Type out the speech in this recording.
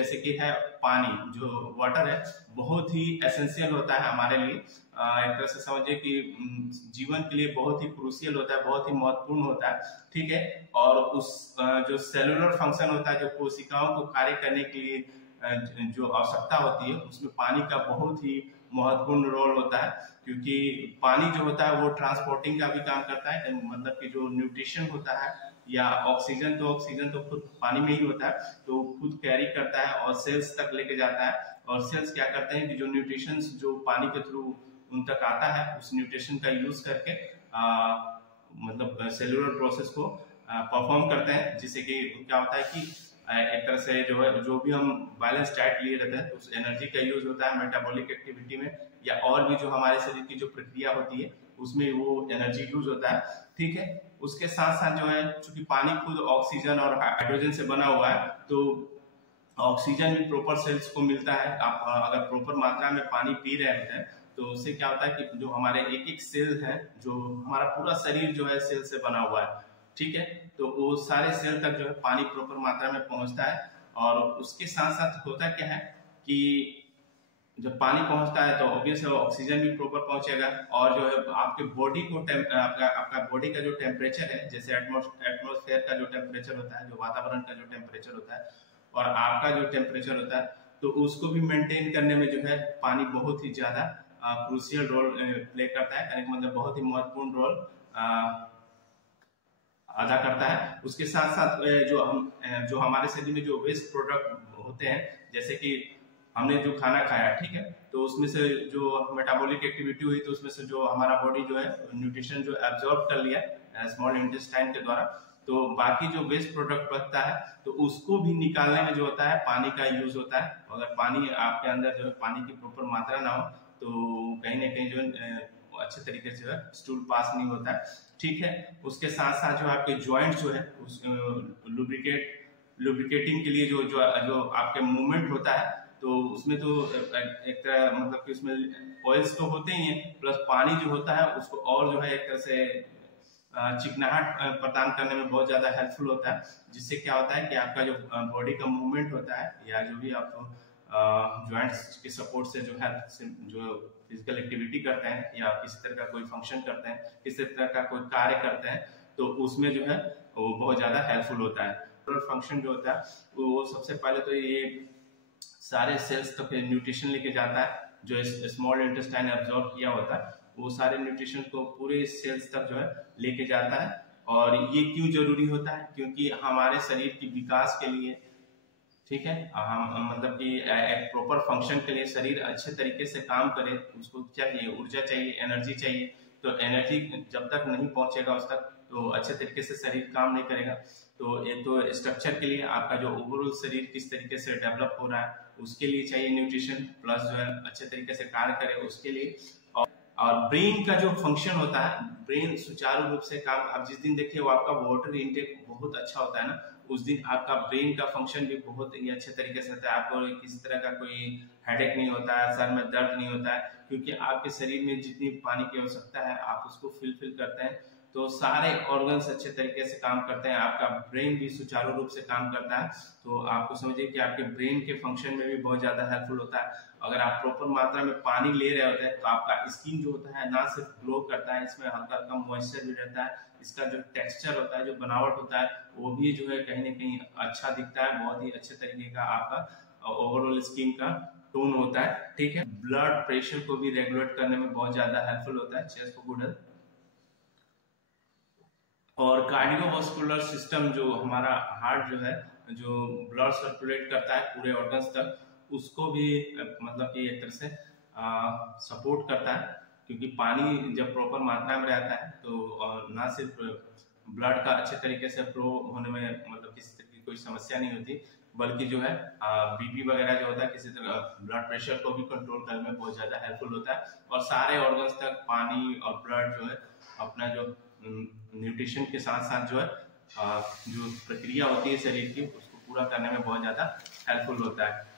जैसे कि है पानी, जो वाटर है बहुत ही एसेंशियल होता है हमारे लिए। एक तरह से समझिए कि जीवन के लिए बहुत ही क्रूशियल होता है, बहुत ही महत्वपूर्ण होता है, ठीक है। और उस जो सेलुलर फंक्शन होता है, जो कोशिकाओं को कार्य करने के लिए जो आवश्यकता होती है, उसमें पानी का बहुत ही महत्वपूर्ण रोल होता है। क्योंकि पानी जो होता है वो ट्रांसपोर्टिंग का भी काम करता है, मतलब कि जो न्यूट्रिशन होता है या ऑक्सीजन तो खुद पानी में ही होता है, तो खुद कैरी करता है और सेल्स तक लेके जाता है। और सेल्स क्या करते हैं कि जो न्यूट्रिशन जो पानी के थ्रू उन तक आता है, उस न्यूट्रिशन का यूज करके मतलब सेलुलर प्रोसेस को परफॉर्म करते हैं, जिससे कि क्या होता है कि एक तरह से जो है, जो भी हम बैलेंस डाइट लिए रहते हैं, तो उस एनर्जी का यूज होता है मेटाबॉलिक एक्टिविटी में, या और भी जो हमारे शरीर की जो प्रक्रिया होती है उसमें वो एनर्जी यूज होता है, ठीक है। उसके साथ साथ जो है, चूंकि पानी खुद ऑक्सीजन और हाइड्रोजन से बना हुआ है, तो ऑक्सीजन भी प्रॉपर सेल्स को मिलता है। आप अगर प्रॉपर मात्रा में पानी पी रहे हैं तो उससे क्या होता है कि जो हमारे एक एक सेल है, जो हमारा पूरा शरीर जो है सेल से बना हुआ है, ठीक है, तो वो सारे सेल तक जो है पानी प्रॉपर मात्रा में पहुंचता है। और उसके साथ साथ होता क्या है कि जब पानी पहुंचता है तो ऑब्वियस है ऑक्सीजन भी प्रॉपर पहुंचेगा, और जो है आपके बॉडी को आपका बॉडी का जो टेम्परेचर है, जैसे एटमॉस्फेयर का जो टेम्परेचर होता है, जो वातावरण का जो टेम्परेचर होता है, और आपका जो टेम्परेचर होता है, तो उसको भी मेंटेन करने में जो है पानी बहुत ही ज्यादा क्रूशियल रोल प्ले करता है, यानी मतलब बहुत ही महत्वपूर्ण रोल अदा करता है। उसके साथ साथ जो हमारे शरीर में जो वेस्ट प्रोडक्ट होते हैं, जैसे कि हमने जो खाना खाया, ठीक है, तो उसमें से जो मेटाबॉलिक एक्टिविटी हुई, तो उसमें से जो हमारा बॉडी जो है न्यूट्रिशन जो एब्जॉर्ब कर लिया स्मॉल इंटेस्टाइन के द्वारा, तो बाकी जो वेस्ट प्रोडक्ट बचता है तो उसको भी निकालने में जो होता है पानी का यूज होता है। अगर पानी आपके अंदर जो है पानी की प्रॉपर मात्रा ना हो तो कहीं ना कहीं जो अच्छे तरीके से स्टूल पास नहीं होता है, ठीक है। उसके साथ साथ जो आपके ज्वाइंट जो है उस लुब्रिकेटिंग के लिए जो जो जो आपके मूवमेंट होता है, तो उसमें तो एक तरह मतलब कि उसमें ऑयल्स तो होते ही हैं, प्लस पानी जो होता है उसको और जो है एक तरह से चिकनाहट प्रदान करने में बहुत ज्यादा हेल्पफुल होता है। जिससे क्या होता है कि आपका जो बॉडी का मूवमेंट होता है, या जो भी आप ज्वाइंट्स के सपोर्ट से जो है जो फिजिकल एक्टिविटी करते हैं, या किसी तरह का कोई फंक्शन करते हैं, किसी तरह का कोई कार्य करते हैं, तो उसमें जो है वो बहुत ज्यादा हेल्पफुल होता है। फंक्शन जो होता है वो सबसे पहले तो ये सारे सेल्स तक न्यूट्रिशन लेके जाता है, जो स्मॉल इंटेस्टाइन एब्जॉर्ब किया होता है, वो सारे न्यूट्रिशन को पूरे सेल्स तक जो है लेके जाता है। और ये क्यों जरूरी होता है? क्योंकि हमारे शरीर की विकास के लिए, ठीक है, हम मतलब कि एक प्रॉपर फंक्शन के लिए शरीर अच्छे तरीके से काम करे, उसको चाहिए ऊर्जा, चाहिए एनर्जी चाहिए। तो एनर्जी जब तक नहीं पहुंचेगा उस तक, तो अच्छे तरीके से शरीर काम नहीं करेगा। तो ये तो स्ट्रक्चर के लिए आपका जो ओवरऑल शरीर किस तरीके से डेवलप हो रहा है उसके लिए चाहिए न्यूट्रिशन, प्लस जो है अच्छे तरीके से कार्य करे उसके लिए। और ब्रेन का जो फंक्शन होता है, ब्रेन सुचारू रूप से काम, आप जिस दिन देखिए वो आपका वाटर इनटेक बहुत अच्छा होता है ना, उस दिन आपका ब्रेन का फंक्शन भी बहुत ही अच्छे तरीके से होता है। आपको किसी तरह का कोई हेडेक नहीं होता है, सर में दर्द नहीं होता है, क्योंकि आपके शरीर में जितनी पानी की आवश्यकता है आप उसको फिल करते हैं। तो सारे ऑर्गन्स अच्छे तरीके से काम करते हैं, आपका ब्रेन भी सुचारू रूप से काम करता है। तो आपको समझिए कि आपके ब्रेन के फंक्शन में भी बहुत ज्यादा हेल्पफुल होता है। अगर आप प्रॉपर मात्रा में पानी ले रहे होते हैं तो आपका स्किन जो होता है ना सिर्फ ग्लो करता है, इसमें हल्का हल्का मॉइस्चर भी रहता है, इसका जो टेक्सचर होता है, जो बनावट होता है, वो भी जो है कहीं ना कहीं अच्छा दिखता है, बहुत ही अच्छे तरीके का आपका ओवरऑल स्किन का टोन होता है, ठीक है। ब्लड प्रेशर को भी रेगुलेट करने में बहुत ज्यादा हेल्पफुल होता है चेस फॉर गुड हेल्थ। और कार्डियोवास्कुलर सिस्टम, जो हमारा हार्ट जो है, जो ब्लड सर्कुलेट करता है पूरे ऑर्गन्स तक, उसको भी मतलब कि एक तरह से सपोर्ट करता है। क्योंकि पानी जब प्रॉपर मात्रा में रहता है तो ना सिर्फ ब्लड का अच्छे तरीके से फ्लो होने में मतलब किसी तरह की कोई समस्या नहीं होती, बल्कि जो है बीपी वगैरह जो होता है, किसी तरह ब्लड प्रेशर को भी कंट्रोल करने में बहुत ज्यादा हेल्पफुल होता है। और सारे ऑर्गन्स तक पानी और ब्लड जो है अपना जो न्यूट्रिशन के साथ साथ जो है जो प्रक्रिया होती है शरीर की, उसको पूरा करने में बहुत ज्यादा हेल्पफुल होता है।